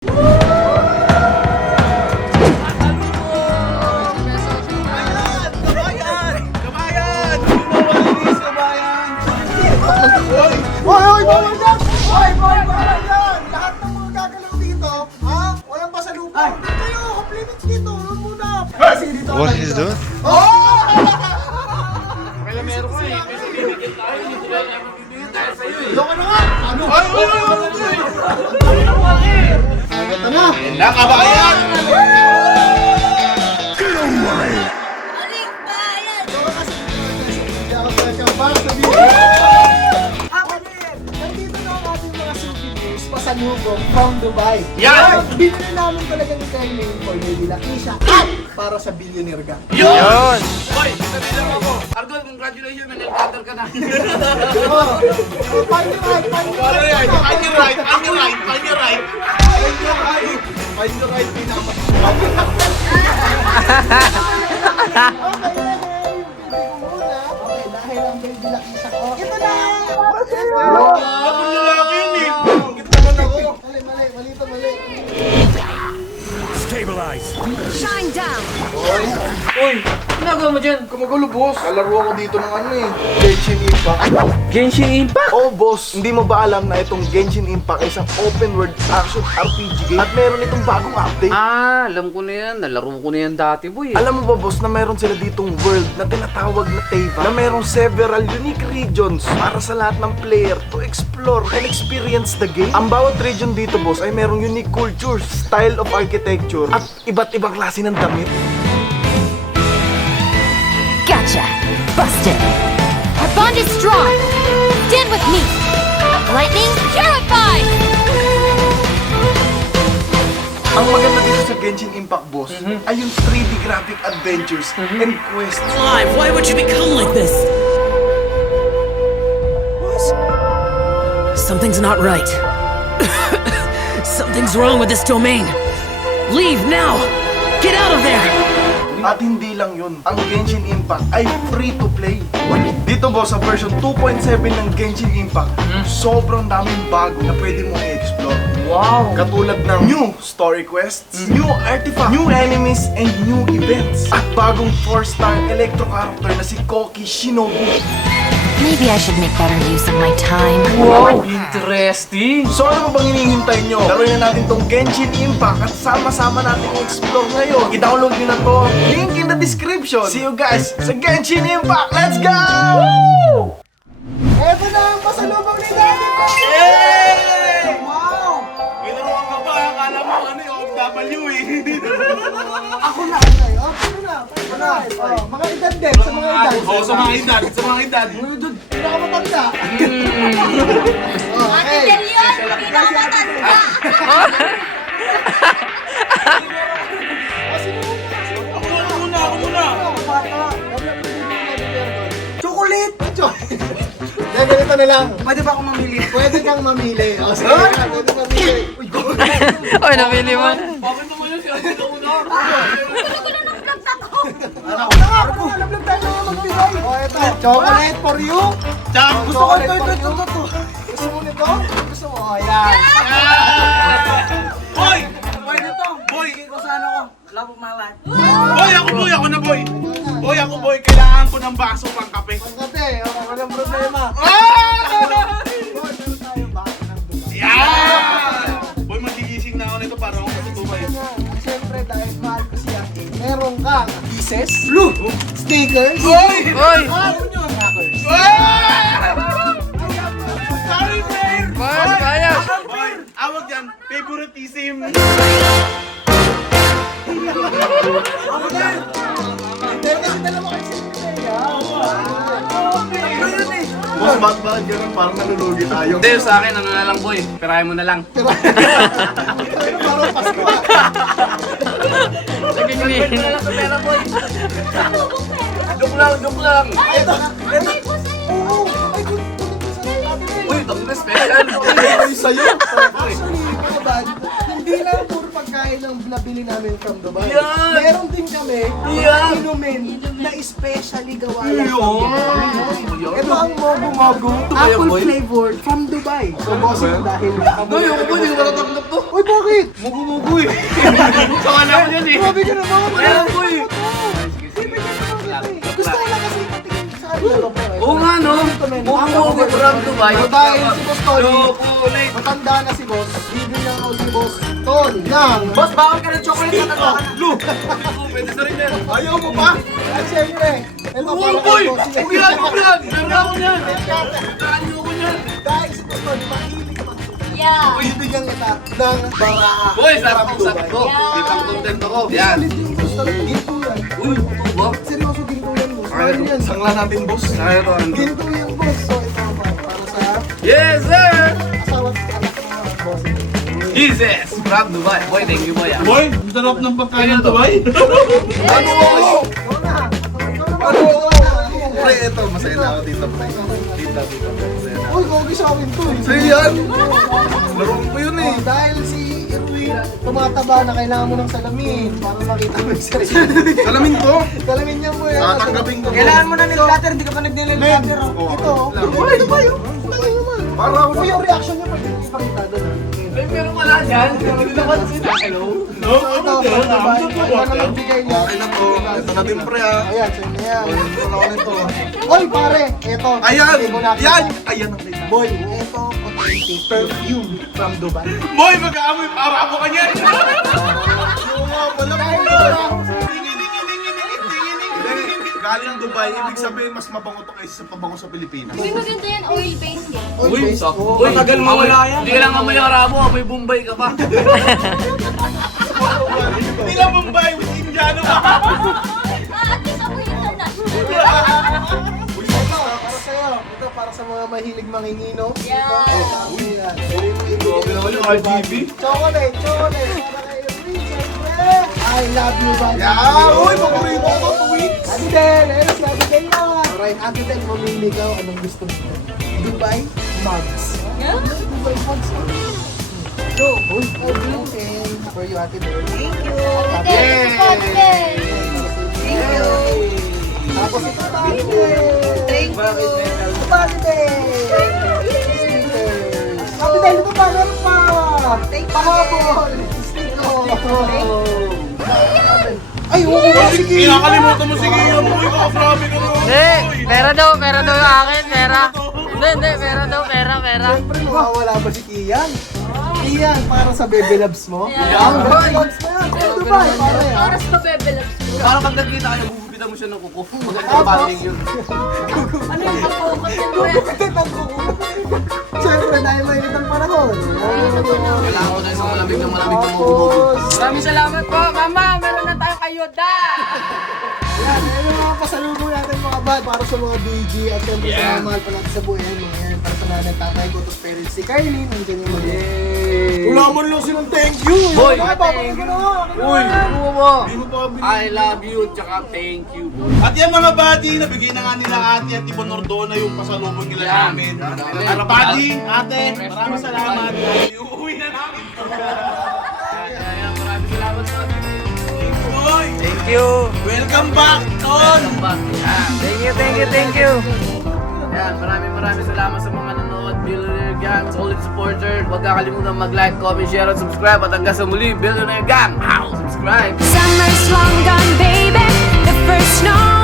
Hoy, bawal yan! Hoy, bawal yan! Lahat ng mga gagalaw dito, ha? Walang pasalubong. Kayo, compliments dito. Huwag muna. Sige, dito. What he's doing? Oh! Kaya meron ka eh. Kasi bibigyan tayo. Hindi tayo namin bibigyan tayo sa'yo eh. Loko na nga! Ano? Ay! Ito na! Nakabayan! Hindi ako welcome back sa video. Nandito na ang ating mga souvenirs pasalubong from Dubai. Yan! Binili namin talaga ni Kyle for Lady Lakisha para sa Billionaire Gang. Yun! Hoy! Sabi lang ako. Argol, congratulations. May nag-order ka na. Oh, find your right, find your Ano yan? right. Find your right! Find your right! Find your right! Find your right. Find your right, pinaka. Okay, yung baby ko muna. Okay, dahil ang baby Lakisha ko. Ito na! Ako lalaki yun eh. Bakit naman ako? Mali to, mali. Shine down! Uy! Ginagawa mo dyan? Kamagulo, boss. Kalaro ako dito ng ano eh. Genshin Impact. Genshin Impact? Oh, boss. Hindi mo ba alam na itong Genshin Impact ay isang open world action RPG game? At meron itong bagong update. Ah, alam ko na yan. Nalaro ko na yan dati, boy. Alam mo ba, boss, na meron sila ditong world na tinatawag na Teva, na merong several unique regions para sa lahat ng player to explore and experience the game. Ang bawat region dito, boss, ay merong unique cultures, style of architecture, at iba't ibang klase ng damit. Gotcha! Busted! Our bond is strong! Stand with me! Lightning purified! Ang maganda dito sa Genshin Impact, boss, ay yung 3D graphic adventures and quests. Alive, why would you become like this? Something's not right. Something's wrong with this domain. Leave now! Get out of there! At hindi lang yun, ang Genshin Impact ay free to play. Dito, boss, sa version 2.7 ng Genshin Impact, sobrang daming bago na pwede mong i-explore. Wow! Katulad ng new story quests, new artifacts, new enemies, and new events. At bagong 4-star electro character na si Koki Shinobu. Maybe I should make better use of my time. Wow! Interesting! So ano ba bang hinihintay nyo? Laruin na natin tong Genshin Impact at sama-sama natin i-explore ngayon. I-download nyo na to. Link in the description. See you guys sa Genshin Impact. Let's go! Eto na ang pasalubong ni Daddy Frankie! Yay! Wow! Ginagawa ka pa. Akala mo ano yung OFW eh. Ako na, okay. Okay na. Ito na. Oh, mga edad din, sa mga edad. Oo, sa mga edad. Sa mga edad. Pinakamatanda. Ate Delion! Pinakamatanda! Ako muna. Chocolate! Hindi, ganito na lang. Pwede ba akong mamili? Pwede kang mamili. O, sige ka, pwede mamili. Uy, Oy, namili mo. Bakit naman yun si Ate na una? ako na nga, alam tayo na magbigay. O, eto. Chocolate for you. Tsaka gusto ko ito. Gusto mo nito? Gusto mo? O, yan. Boy! Boy, nito! Boy! Ko sana ako. Love of my life. Boy, ako na boy! Boy, ako boy, kailangan ko ng baso pang kape. Ang kape, okay, walang problema. Ah! Boy, meron tayo baka ng Dubai. Yeah! Boy, magigising na ako nito para ako matutubay. Siyempre, dahil mahal ko siya, meron kang pieces, stickers, Boy! Oy! at crackers. Sorry, Fair! Boy, kaya! Boy, awag yan, favoritism. Dahil kasi dalawa kayo siyempre, Boss, bakit ganun? Parang nalulugi tayo. Hindi, sa akin, ano na lang, boy. Pirahin mo na lang. Parang Pasko. Naging ni. Joke lang. Ito, oo, ay, Uy, dami na special. Ay, sa'yo. actually, kaban, hindi lang puro pagkain ang nabili namin from Dubai. Yan! Meron din kami Yan! inumin na especially gawa lang from Yun! Dubai. Ito ang Mogu Mogu, apple flavored from Dubai. So, bossing dahil Boy, ako boy, hindi ko matatanggap to. Uy, Uy, bakit? Mugu-mugu eh. Saka na ako yan eh. Grabe ka naman. Ayan, boy. Gusto ko lang kasi patingin sa kanila. Oo nga no. Mugu-mugu from Dubai. Dahil si Boss Tony, Chocolate. matanda na si Boss, bibigyan ako si Boss Tony ng... Boss, bawal ka ng chocolate na tanda. Pwede sa rin yan. Ayaw mo pa? At syempre, ito Oo, para boy! kay Boss. Huwag yan, huwag yan! Meron ako yan! Saan niyo ako yan? Dahil si Boss Tony, mahilig ka Yeah. bibigyan kita ng baraa. Boy, sarap ang sabi ko. Di pang content ako. Yan. Ulit yung Boss Tony, ginto yan. Uy, ito ba? Seryoso, ginto yan, Boss. Mahal yan. Sangla natin, boss. Kaya to, ano? Ginto yan, Boss. So, ito para sa Yes, sir! asawa at anak ng mga boss. Jesus! From Dubai. Boy, thank you, boy. Boy, sarap ng pagkain ng Dubai. Ano? Ikaw na. Ano? Pre, ito, masaya na ako dito, pre. Dito, masaya na. Uy, gogi sa akin to. Sa'yo yan! Laruin ko yun eh. Dahil si Irwin tumataba na kailangan mo ng salamin para makita mo yung sarili. Salamin ko. Salamin niya mo yan. Tatanggapin ko. Kailangan mo na nil-cutter, hindi ka pa nag-nil-cutter. Ito, Uy, ito ba yun? Lagay naman. Para ako Uy, yung reaction niya pag ipakita doon. Ay, meron wala dyan. Hindi na pansin. Hello? Ito, diba? Ikaw na magbigay niya. Okay na to. Ito na din, pre, ah. Ayan, so yan. Ito na ako nito. Oy, pare, ito. Ayan! Hindi mo nakita. Yan! Ayan ang kita. Boy, ito, authentic perfume from Dubai. Boy, mag-aamoy para ako kanya. Galing ng Dubai, ibig sabihin mas mabango to kaysa sa pabango sa Pilipinas. Uy, maganda yan. Oil-based yan. Uy, sakto. Uy, tagal mawala yan. Hindi ka lang amoy Arabo, amoy Bombay ka pa. Hindi lang Mumbai with Indiano ka. At least ako international. Ito, para sa'yo. Ito, para sa mga mahilig mangingino. Yeah. Ayan. Grabe naman yung RGB. Chocolate, chocolate. Para kay Irwin, siyempre. I love you, buddy. Yeah! Uy, paborito ko to, weeks! Ate Del, ayos, Ate Del na. Alright, Ate Del, mamili ka anong gusto mo. Dubai mugs. Yeah? Dubai mugs. So, okay. For you, Ate Del. Thank you. Ate, Ate. Thank you. Tapos ito, Ate Del. Thank you. Ito pa, Ate Del. Stickers. Ate Del, ito pa, meron pa. Thank you. Pahabol. Stickers. Ay, oo, sige. Kinakalimutan mo si Gia mo. Uy, kaka-frabe ka naman. Pera daw yung akin, pera. Hindi, pera. Siyempre, mawawala ba si Kian? Kian, para sa Bebe Labs mo? Yeah. Bebe Labs na yan. Sa Dubai, pare. Oras pa bebelabs mo. Parang pag nagkita kayo, gugupitan mo siya ng kuko. Maganda banding yun. Ano yung pag-focus yung breath? Gugupitin ang kuko. Siyempre, dahil mainit ang panahon. Kailangan ko na isang malamig na tumutubo. Maraming salamat po, Mama! Meron na tayong ayuda! Yan, ayun yung mga pasalubong natin mga bad para sa mga BG at siyempre sa mga mahal pa natin sa buhay. Mga yan, para sa nanay tatay ko, tapos parents si Kylie, nandiyan yung mga Wala man lang silang thank you. Boy! Ay, babagay ko na nga. Uy! Ano mo? Hindi mo pa binigyan. I love you, tsaka thank you. At yan mga buddy, nabigay na nga nila ate at Ibon Ordona yung pasalubong nila Yan. namin. Yan. At buddy, ate, maraming salamat. Uuwi na namin. Maraming salamat po. Boy, Thank you! welcome back, Ton. Thank you! Yan, maraming salamat sa mga nanonood, Billionaire Gang, solid supporter. Huwag kakalimutan mag-like, comment, share, at subscribe. At hanggang sa muli, Billionaire Gang, subscribe! Summer's long gone, baby. The first snow